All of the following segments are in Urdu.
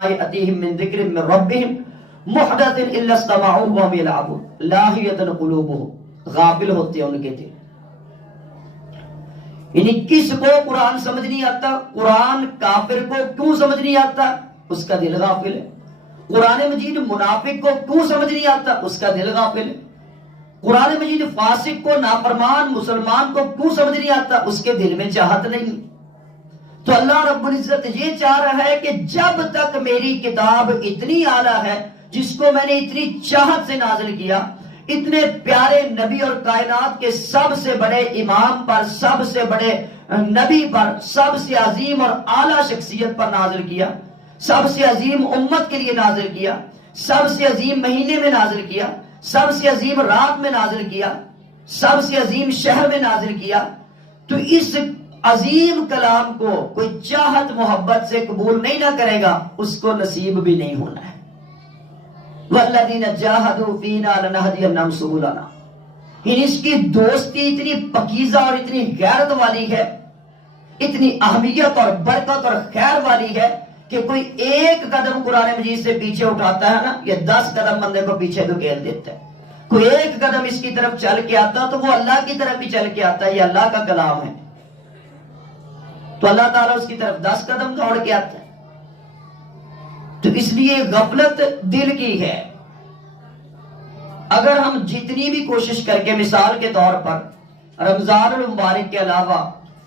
یأتیہم من ذکر من ربہم محدث الا استمعوہ وہم یلعبون لاہیۃ قلوبہم، غافل ہوتے ہیں ان کے دل۔ یعنی کس کو قرآن سمجھ نہیں آتا؟ قرآن کافر کو کیوں سمجھ نہیں آتا؟ اس کا دل غافل ہے۔ قرآن مجید منافق کو کیوں سمجھ نہیں آتا؟ اس کا دل غافل ہے۔ قرآن مجید فاسق کو، نافرمان مسلمان کو کیوں سمجھ نہیں آتا؟ اس کے دل میں چاہت نہیں۔ تو اللہ رب العزت یہ چاہ رہا ہے کہ جب تک میری کتاب اتنی اعلیٰ ہے، جس کو میں نے اتنی چاہت سے نازل کیا، اتنے پیارے نبی اور کائنات کے سب سے بڑے امام پر، سب سے بڑے نبی پر، سب سے عظیم اور اعلیٰ شخصیت پر نازل کیا، سب سے عظیم امت کے لیے نازل کیا، سب سے عظیم مہینے میں نازل کیا، سب سے عظیم رات میں نازل کیا، سب سے عظیم شہر میں نازل کیا، تو اس عظیم کلام کو کوئی چاہت محبت سے قبول نہیں نہ کرے گا، اس کو نصیب بھی نہیں ہونا ہے۔ وَالَّذِينَ جَاهَدُوا فِينَا لَنَهْدِيَنَّهُمْ سُبُلَنَا، اس کی دوستی اتنی پکیزہ اور اتنی غیرت والی ہے، اتنی اہمیت اور برکت اور خیر والی ہے کہ کوئی ایک قدم قرآن مجید سے پیچھے اٹھاتا ہے نا، یہ 10 قدم بندے کو پیچھے دھکیل دیتا ہے۔ کوئی ایک قدم اس کی طرف چل کے آتا تو وہ اللہ کی طرف ہی چل کے آتا ہے، یہ اللہ کا کلام ہے، تو اللہ تعالیٰ اس کی طرف 10 قدم دوڑ کے آتا ہے۔ تو اس لیے غفلت دل کی ہے۔ اگر ہم جتنی بھی کوشش کر کے مثال کے طور پر رمضان المبارک کے علاوہ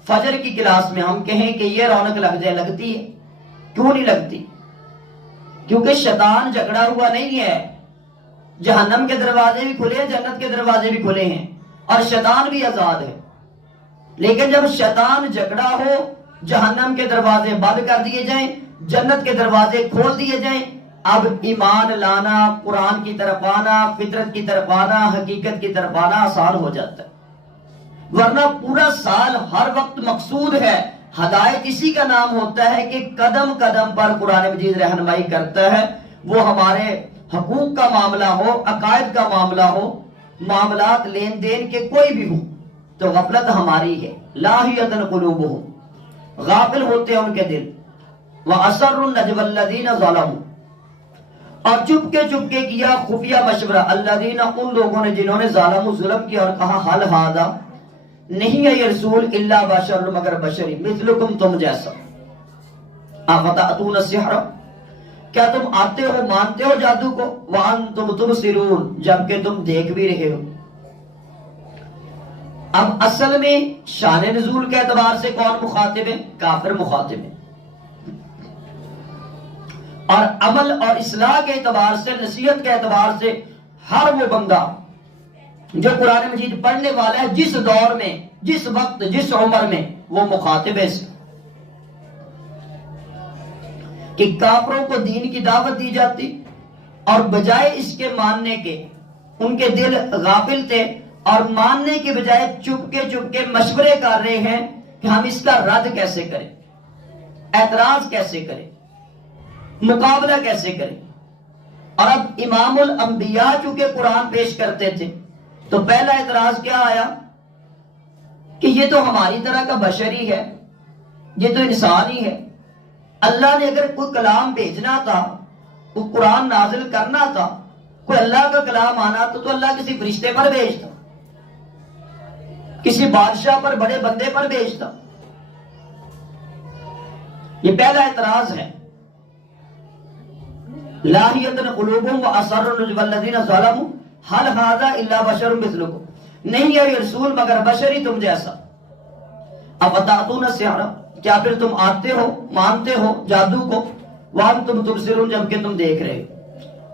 فجر کی کلاس میں ہم کہیں کہ یہ رونق لگ جائے، لگتی ہے؟ کیوں نہیں لگتی؟ کیونکہ شیطان جھگڑا ہوا نہیں ہے، جہنم کے دروازے بھی کھلے ہیں، جنت کے دروازے بھی کھلے ہیں، اور شیطان بھی آزاد ہے۔ لیکن جب شیطان جھگڑا ہو، جہنم کے دروازے بند کر دیے جائیں، جنت کے دروازے کھول دیے جائیں، اب ایمان لانا، قرآن کی طرف آنا، فطرت کی طرف آنا، حقیقت کی طرف آنا آسان ہو جاتا ہے۔ ورنہ پورا سال ہر وقت مقصود ہے، ہدایت اسی کا نام ہوتا ہے کہ قدم قدم پر قرآن مجید رہنمائی کرتا ہے، وہ ہمارے حقوق کا معاملہ ہو، عقائد کا معاملہ ہو، معاملات لین دین کے کوئی بھی ہو، تو غفلت ہماری ہے۔ لاہیۃ قلوبہم، غافل ہوتے ہیں ان کے دل۔ وَأَسَرُّ النَّجْوَى الَّذِينَ ظَلَمُوا، اور چپکے کیا خفیہ مشورہ، الذین، ان لوگوں نے جنہوں نے ظالم ظلم کیا اور کہا حل ھذا، نہیں ہے یہ رسول الا بشر، مگر بشری مثلکم، تم جیسا۔ افتأتون السحر، کیا تم آتے ہو مانتے ہو جادو کو، وانتم تبصرون، جبکہ تم دیکھ بھی رہے ہو۔ اب اصل میں شان نزول کے اعتبار سے کون مخاطب ہے؟ کافر مخاطب ہے، اور عمل اور اصلاح کے اعتبار سے، نصیحت کے اعتبار سے ہر وہ بندہ جو قرآن مجید پڑھنے والا ہے، جس دور میں، جس وقت، جس عمر میں، وہ مخاطب ہے سے کہ کافروں کو دین کی دعوت دی جاتی، اور بجائے اس کے ماننے کے ان کے دل غافل تھے، اور ماننے کے بجائے چپکے مشورے کر رہے ہیں کہ ہم اس کا رد کیسے کریں، اعتراض کیسے کریں، مقابلہ کیسے کریں۔ اور اب امام الانبیاء چونکہ قرآن پیش کرتے تھے، تو پہلا اعتراض کیا آیا کہ یہ تو ہماری طرح کا بشری ہے، یہ تو انسان ہی ہے، اللہ نے اگر کوئی کلام بھیجنا تھا، کوئی قرآن نازل کرنا تھا، کوئی اللہ کا کلام آنا تو اللہ کسی فرشتے پر بھیجتا، کسی بادشاہ پر، بڑے بندے پر بھیجتا۔ یہ پہلا اعتراض ہے۔ لاہیۃ قلوبہم واسر النجوى الذین ظلموا حل ھذا الا بشر مثلکم، نہیں ہے یہ رسول مگر بشری تم جیسا۔ افتأتون السحر، کیا پھر تم آتے ہو مانتے ہو جادو کو، وانتم تبصرون، جبکہ تم دیکھ رہے ہو۔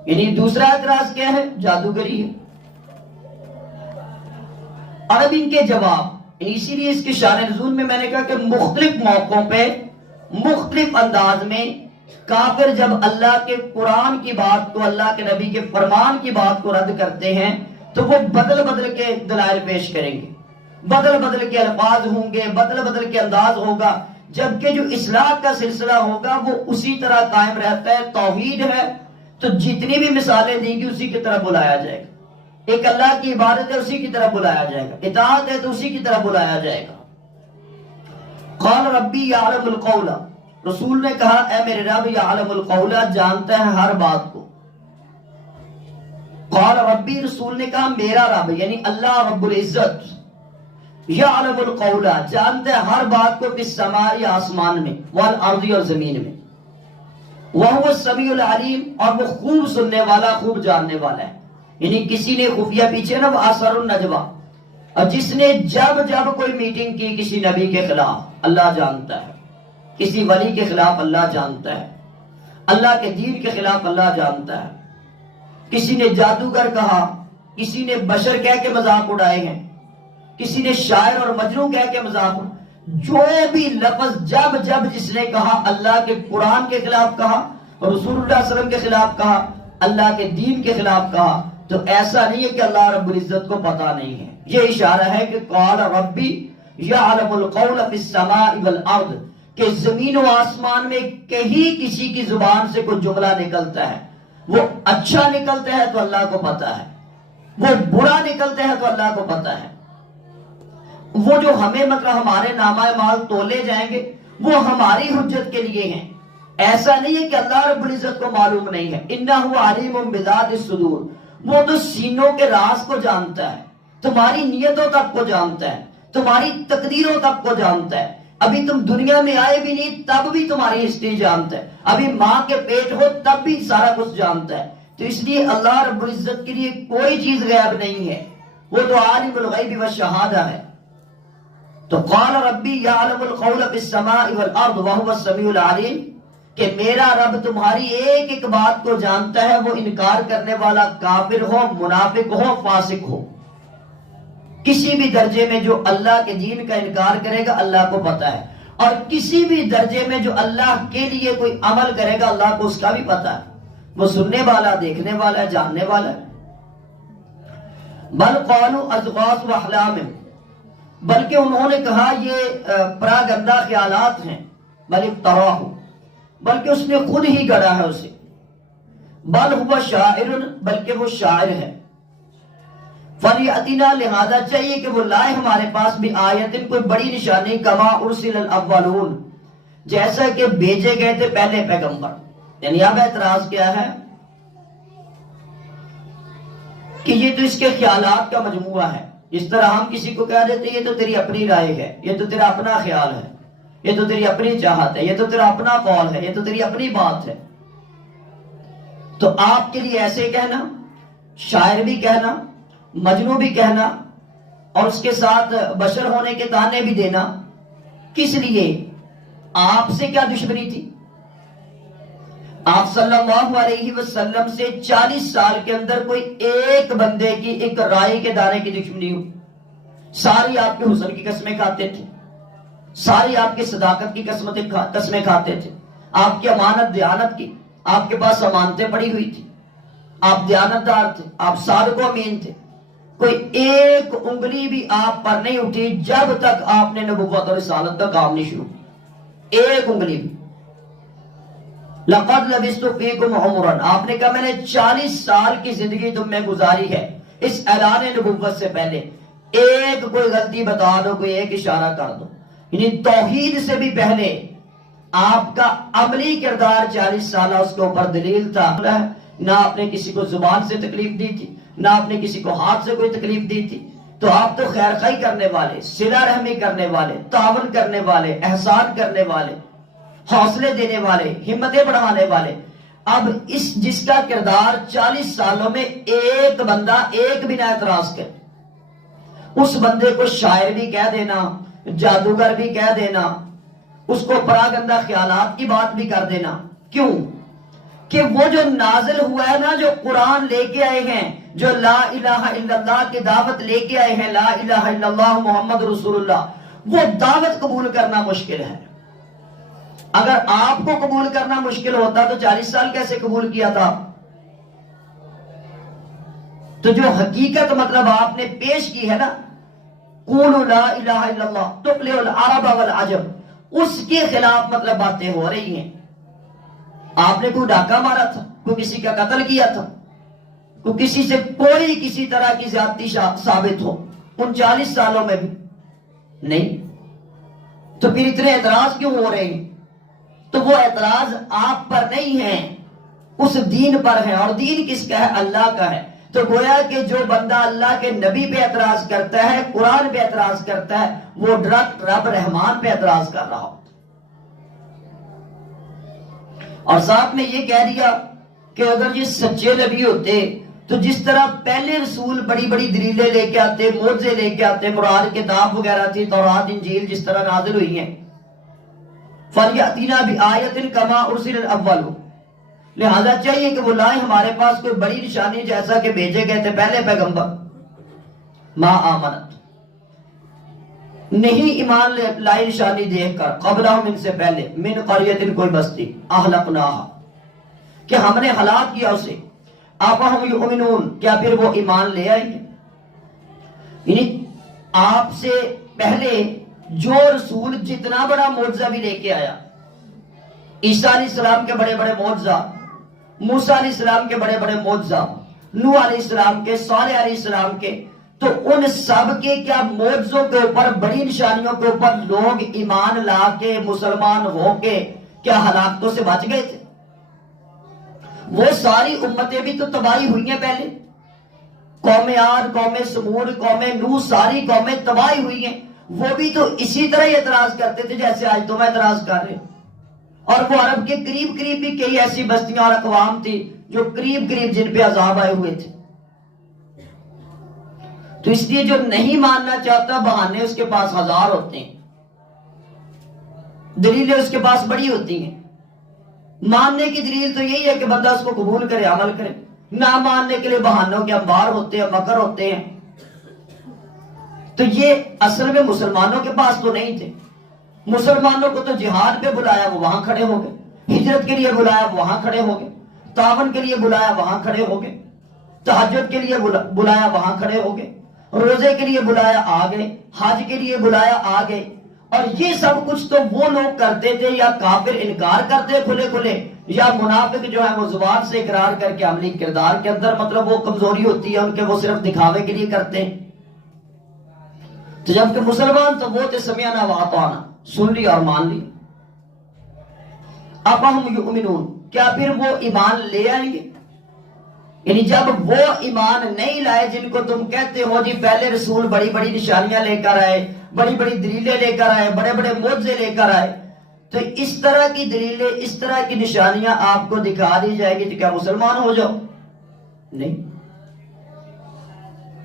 یعنی دوسرا اعتراض کیا ہے؟ جادوگری ہے۔ اور اب ان کے جواب، اسی لیے اس کی شان نزول میں میں نے کہا کہ مختلف موقعوں پہ مختلف انداز میں کافر جب اللہ کے قرآن کی بات کو، اللہ کے نبی کے فرمان کی بات کو رد کرتے ہیں تو وہ بدل بدل کے دلائل پیش کریں گے، بدل بدل کے الفاظ ہوں گے، بدل بدل کے انداز ہوگا، جبکہ جو اصلاح کا سلسلہ ہوگا وہ اسی طرح قائم رہتا ہے۔ توحید ہے تو جتنی بھی مثالیں دیں گی اسی کی طرف بلایا جائے گا، ایک اللہ کی عبادت ہے اسی کی طرف بلایا جائے گا، اطاعت ہے تو اسی کی طرف بلایا جائے گا۔ قال ربی یعلم القول، رسول نے کہا اے میرے رب یعلم القول، جانتا ہے ہر بات کو. قال ربی، رسول نے کہا میرا رب یعنی اللہ رب العزت، یعلم القول، جانتا ہے ہر بات کو، فی السماء آسمان میں، والارض اور زمین میں، وہو السمیع العلیم، اور وہ خوب سننے والا خوب جاننے والا ہے. یعنی کسی نے خفیہ پیچھے نا وہ اثر النجوہ، اور جس نے جب کوئی میٹنگ کی کسی نبی کے خلاف اللہ جانتا ہے، کسی ولی کے خلاف اللہ جانتا ہے، اللہ کے دین کے خلاف اللہ جانتا ہے. کسی نے جادوگر کہا، کسی نے بشر کہہ کے مذاق اڑائے ہیں، کسی نے شاعر اور مجنوں کہہ کے مذاق اڑائے. جو بھی لفظ جب جس نے کہا، اللہ کے قرآن کے خلاف کہا، اور رسول اللہ صلی اللہ علیہ وسلم کے خلاف کہا، اللہ کے دین کے خلاف کہا، تو ایسا نہیں ہے کہ اللہ رب العزت کو پتا نہیں ہے. یہ اشارہ ہے کہ قال ربی یعلم القول فی السماء والارض، کہ زمین و آسمان میں کہیں کسی کی زبان سے کوئی جملہ نکلتا ہے، وہ اچھا نکلتا ہے تو اللہ کو پتا ہے، وہ برا نکلتا ہے تو اللہ کو پتا ہے. وہ جو ہمیں مطلب ہمارے نامہ اعمال تولے جائیں گے وہ ہماری حجت کے لیے ہیں. ایسا نہیں ہے کہ اللہ رب العزت کو معلوم نہیں ہے. انہ علیم بذات الصدور، وہ تو سینوں کے راز کو جانتا ہے، تمہاری نیتوں تک کو جانتا ہے، تمہاری تقدیروں تک کو جانتا ہے. ابھی تم دنیا میں آئے بھی نہیں تب بھی تمہاری ہسٹری جانتا ہے، ابھی ماں کے پیٹ ہو تب بھی سارا کچھ جانتا ہے. تو اس لیے اللہ رب العزت کے لیے کوئی چیز غیب نہیں ہے، وہ تو عالم الغیب والشہادہ ہے. تو قال ربی یعلم القول فی السماء والارض وہو السمیع العلیم، کہ میرا رب تمہاری ایک ایک بات کو جانتا ہے. وہ انکار کرنے والا کافر ہو، منافق ہو، فاسق ہو، کسی بھی درجے میں جو اللہ کے دین کا انکار کرے گا اللہ کو پتا ہے، اور کسی بھی درجے میں جو اللہ کے لیے کوئی عمل کرے گا اللہ کو اس کا بھی پتا ہے. وہ سننے والا، دیکھنے والا، جاننے والا ہے. بل قالوا اضغاث واحلام، بلکہ انہوں نے کہا یہ پراگندہ خیالات ہیں. بل افتراہ، بلکہ اس نے خود ہی گڑھا ہے اسے. بل ہوا شاعر، بلکہ وہ شاعر ہے. فلیأتنا، لہذا چاہیے کہ وہ لائے ہمارے پاس بھی آیت، کوئی بڑی نشانی، کما ارسل الاولون، جیسا کہ بھیجے گئے تھے پہلے پیغمبر. یعنی اب اعتراض کیا ہے کہ یہ تو اس کے خیالات کا مجموعہ ہے. اس طرح ہم کسی کو کہہ دیتے یہ تو تیری اپنی رائے ہے، یہ تو تیرا اپنا خیال ہے، یہ تو تیری اپنی چاہت ہے، یہ تو تیرا اپنا قول ہے، یہ تو تیری اپنی بات ہے. تو آپ کے لیے ایسے کہنا، شاعر بھی کہنا، مجنوں بھی کہنا، اور اس کے ساتھ بشر ہونے کے تانے بھی دینا، کس لیے؟ آپ سے کیا دشمنی تھی؟ آپ صلی اللہ علیہ وسلم سے 40 سال کے اندر کوئی ایک بندے کی ایک رائے کے دانے کی دشمنی ہو؟ ساری آپ کے حسن کی قسمیں کھاتے تھے، ساری آپ کی صداقت کی قسمیں کھاتے تھے، آپ کی امانت دیانت کی، آپ کے پاس امانتیں پڑی ہوئی تھی، آپ دیانتدار تھے، آپ صادق و امین تھے. کوئی ایک انگلی بھی آپ پر نہیں اٹھی جب تک آپ نے نبوت اور رسالت کا کام نہیں شروع کیا، ایک انگلی بھی. لقد لبثت فیکم عمرا، آپ نے کہا میں نے 40 سال کی زندگی تم میں گزاری ہے اس اعلان نبوت سے پہلے. ایک کوئی غلطی بتا دو، کوئی ایک اشارہ کر دو. یعنی توحید سے بھی پہلے آپ کا عملی کردار 40 سالہ اس کے اوپر دلیل تھا. نہ آپ نے کسی کو زبان سے تکلیف دی تھی، نہ آپ نے کسی کو ہاتھ سے کوئی تکلیف دی تھی. تو آپ تو خیر خواہی کرنے والے، صلہ رحمی کرنے والے، تعاون کرنے والے، احسان کرنے والے، حوصلے دینے والے، ہمتیں بڑھانے والے. اب اس جس کا کردار 40 سالوں میں ایک بندہ ایک بنا اعتراض کرے، اس بندے کو شاعر بھی کہہ دینا، جادوگر بھی کہہ دینا، اس کو پراگندہ خیالات کی بات بھی کر دینا. کیوں؟ کہ وہ جو نازل ہوا ہے نا، جو قرآن لے کے آئے ہیں، جو لا الہ الا اللہ کی دعوت لے کے آئے ہیں، لا الہ الا اللہ محمد رسول اللہ، وہ دعوت قبول کرنا مشکل ہے. اگر آپ کو قبول کرنا مشکل ہوتا تو 40 سال کیسے قبول کیا تھا؟ تو جو حقیقت مطلب آپ نے پیش کی ہے نا، قولوا لا الہ الا اللہ تفلح العرب والعجم، اس کے خلاف مطلب باتیں ہو رہی ہیں. آپ نے کوئی ڈاکہ مارا تھا، کوئی کسی کا قتل کیا تھا، کوئی کسی سے کوئی کسی طرح کی زیادتی ثابت ہو ان 40 سالوں میں بھی نہیں. تو پھر اتنے اعتراض کیوں ہو رہے ہیں؟ تو وہ اعتراض آپ پر نہیں ہے، اس دین پر ہے، اور دین کس کا ہے؟ اللہ کا ہے۔ تو گویا کہ جو بندہ اللہ کے نبی پہ اعتراض کرتا ہے، قرآن پہ اعتراض کرتا ہے، وہ ڈائریکٹ رب رحمان پہ اعتراض کر رہا ہو۔ اور ساتھ میں یہ کہہ دیا کہ اگر یہ سچے نبی ہوتے تو جس طرح پہلے رسول بڑی بڑی دلیلیں لے کے آتے، معجزے لے کے آتے، مراد کتاب وغیرہ تھی، تورات انجیل جس طرح نازل ہوئی ہیں، فَلْيَأْتِنَا بِآیَةٍ كَمَا أُرْسِلَ الْأَوَّلُونَ، لہذا چاہیے کہ وہ لائیں ہمارے پاس کوئی بڑی نشانی جیسا کہ بھیجے گئے تھے پہلے پیغمبر۔ ما آمنت، نہیں ایمان لائی نشانی دیکھ کر، قبلہم ان سے پہلے، من قریۃ کوئی بستی، اہلکناہا کہ ہم نے ہلاک کیا اسے، افہم یؤمنون کیا پھر وہ ایمان لے آئیں گے؟ یعنی آپ سے پہلے جو رسول جتنا بڑا معجزہ بھی لے کے آیا، عیسیٰ علیہ السلام کے بڑے بڑے معجزہ، موسیٰ علیہ السلام کے بڑے بڑے معجزہ، نوح علیہ السلام کے، صالح علیہ السلام کے، تو ان سب کے کیا معجزوں کے اوپر، بڑی نشانیوں کے اوپر لوگ ایمان لا کے، مسلمان ہو کے کیا ہلاکتوں سے بچ گئے تھے؟ وہ ساری امتیں بھی تو تباہی ہوئی ہیں پہلے، قوم عاد، قوم سمود، قوم نوح، ساری قومیں تباہی ہوئی ہیں، وہ بھی تو اسی طرح ہی اعتراض کرتے تھے جیسے آج تم اعتراض کر رہے ہیں۔ اور وہ عرب کے قریب قریب بھی کئی ایسی بستیاں اور اقوام تھی جو قریب قریب جن پہ عذاب آئے ہوئے تھے۔ تو اس لیے جو نہیں ماننا چاہتا، بہانے اس کے پاس ہزار ہوتے ہیں، دلیلیں اس کے پاس بڑی ہوتی ہیں۔ ماننے کی دلیل تو یہی ہے کہ بندہ اس کو قبول کرے، عمل کرے، نہ ماننے کے لیے بہانوں کے انبار ہوتے ہیں، مکر ہوتے ہیں۔ تو یہ اصل میں مسلمانوں کے پاس تو نہیں تھے۔ مسلمانوں کو تو جہاد پہ بلایا، وہ وہاں کھڑے ہو گئے، ہجرت کے لیے بلایا، وہاں کھڑے ہو گئے، تعاون کے لیے بلایا، وہاں کھڑے ہو گئے، تہجد کے لیے بلایا، وہاں کھڑے ہو گئے، روزے کے لیے بلایا، آ گئے، حج کے لیے بلایا، آ گئے۔ اور یہ سب کچھ تو وہ لوگ کرتے تھے، یا کافر انکار کرتے کھلے کھلے، یا منافق جو ہے وہ زبان سے اقرار کر کے عملی کردار کے اندر مطلب وہ کمزوری ہوتی ہے ان کے، وہ صرف دکھاوے کے لیے کرتے ہیں۔ تو جبکہ مسلمان تو وہ تھے سمعنا واطعنا، سن لی اور مان لی۔ افہم یؤمنون کیا پھر وہ ایمان لے آئیں گے؟ یعنی جب وہ ایمان نہیں لائے جن کو تم کہتے ہو جی پہلے رسول بڑی بڑی نشانیاں لے کر آئے، بڑی بڑی دلیلیں لے کر آئے، بڑے بڑے معجزے لے کر آئے، تو اس طرح کی دلیلیں، اس طرح کی نشانیاں آپ کو دکھا دی جائے گی تو کیا مسلمان ہو جاؤ؟ نہیں۔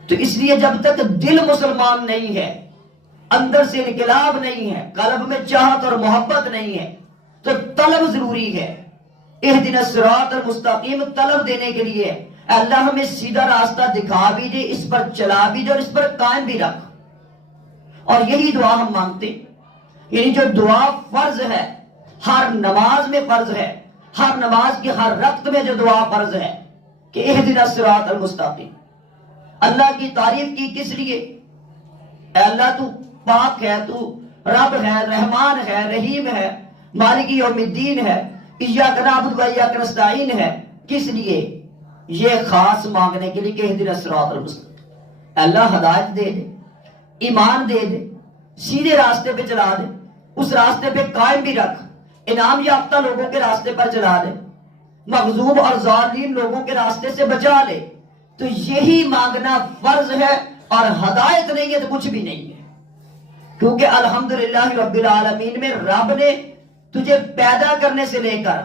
تو اس لیے جب تک دل مسلمان نہیں ہے، اندر سے انقلاب نہیں ہے، قلب میں چاہت اور محبت نہیں ہے، تو طلب ضروری ہے۔ اہدنا الصراط المستقیم طلب دینے کے لیے اللہ ہمیں سیدھا راستہ دکھا بھی دے، اس پر چلا بھی دے اور اس پر قائم بھی رکھ۔ اور یہی دعا ہم مانگتے، یعنی جو دعا فرض ہے، ہر نماز میں فرض ہے، ہر نماز کی ہر رکعت میں جو دعا فرض ہے کہ اہدنا الصراط المستقیم۔ اللہ کی تعریف کی کس لیے؟ اے اللہ تو پاک ہے، تو رب ہے، رحمان ہے، رحیم ہے، مالک یوم الدین ہے، ایاک نعبد و ایاک نستعین ہے۔ کس لیے؟ یہ خاص مانگنے کے لیے کہ اہدنا الصراط المستقیم، اللہ ہدایت دے دے، ایمان دے دے، سیدھے راستے پہ چلا دے، اس راستے پہ قائم بھی رکھ، انعام یافتہ لوگوں کے راستے پر چلا دے، مغضوب اور ظالم لوگوں کے راستے سے بچا لے۔ تو یہی مانگنا فرض ہے، اور ہدایت نہیں ہے تو کچھ بھی نہیں ہے۔ کیونکہ الحمدللہ رب العالمین میں رب نے تجھے پیدا کرنے سے لے کر،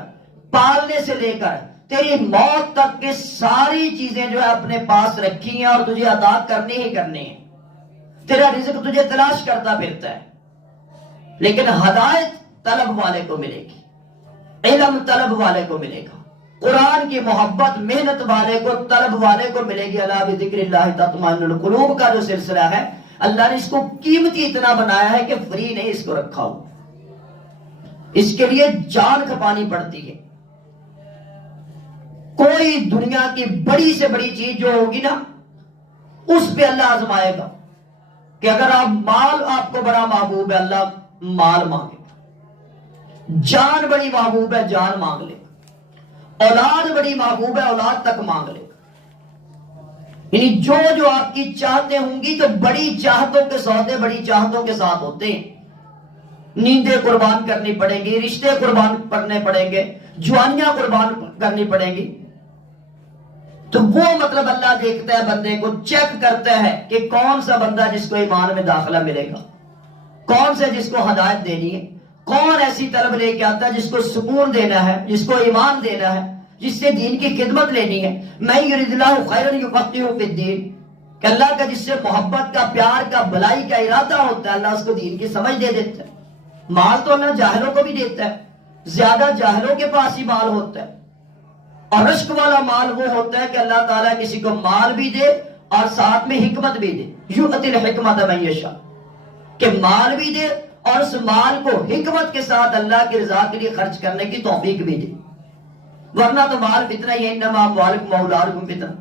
پالنے سے لے کر تیری موت تک کے ساری چیزیں جو ہے اپنے پاس رکھی ہیں، اور تجھے عطا کرنی ہی کرنی ہے۔ تیرا رزق تجھے تلاش کرتا پھرتا ہے، لیکن ہدایت طلب والے کو ملے گی، علم طلب والے کو ملے گا، قرآن کی محبت محنت والے کو، طلب والے کو ملے گی۔ الا بذکر اللہ تطمئن القلوب کا جو سلسلہ ہے، اللہ نے اس کو قیمتی اتنا بنایا ہے کہ فری نہیں اس کو رکھا ہو، اس کے لیے جان کھپانی پڑتی ہے۔ کوئی دنیا کی بڑی سے بڑی چیز جو ہوگی نا، اس پہ اللہ آزمائے گا کہ اگر آپ مال آپ کو بڑا محبوب ہے، اللہ مال مانگے گا، جان بڑی محبوب ہے، جان مانگ لے گا، اولاد بڑی محبوب ہے، اولاد تک مانگ لے گا۔ یعنی جو آپ کی چاہتے ہوں گی، تو بڑی چاہتوں کے سودے بڑی چاہتوں کے ساتھ ہوتے ہیں، نیندیں قربان کرنی پڑیں گی، رشتے قربان کرنے پڑیں گے، جوانیاں قربان کرنی پڑیں گی. تو وہ مطلب اللہ دیکھتا ہے بندے کو، چیک کرتا ہے کہ کون سا بندہ جس کو ایمان میں داخلہ ملے گا، کون سے جس کو ہدایت دینی ہے، کون ایسی طلب لے کے آتا ہے جس کو سکون دینا ہے، جس کو ایمان دینا ہے، جس سے دین کی خدمت لینی ہے. میں یرید اللہ خیرا یفقہہ فی الدین، کہ اللہ کا جس سے محبت کا، پیار کا، بھلائی کا ارادہ ہوتا ہے، اللہ اس کو دین کی سمجھ دے دیتا ہے. مال تو اللہ جاہلوں کو بھی دیتا ہے، زیادہ جاہلوں کے پاس ہی مال ہوتا ہے. اور رشک والا مال وہ ہوتا ہے کہ اللہ تعالیٰ کسی کو مال بھی دے اور ساتھ میں حکمت بھی دے. یؤتی الحکمۃ من یشاء، کہ مال بھی دے اور اس مال کو حکمت کے ساتھ اللہ کی رضا کے لیے خرچ کرنے کی توفیق بھی دے. ورنہ تو مال فتنہ ہی ہے، انما اموالکم واولادکم فتنہ.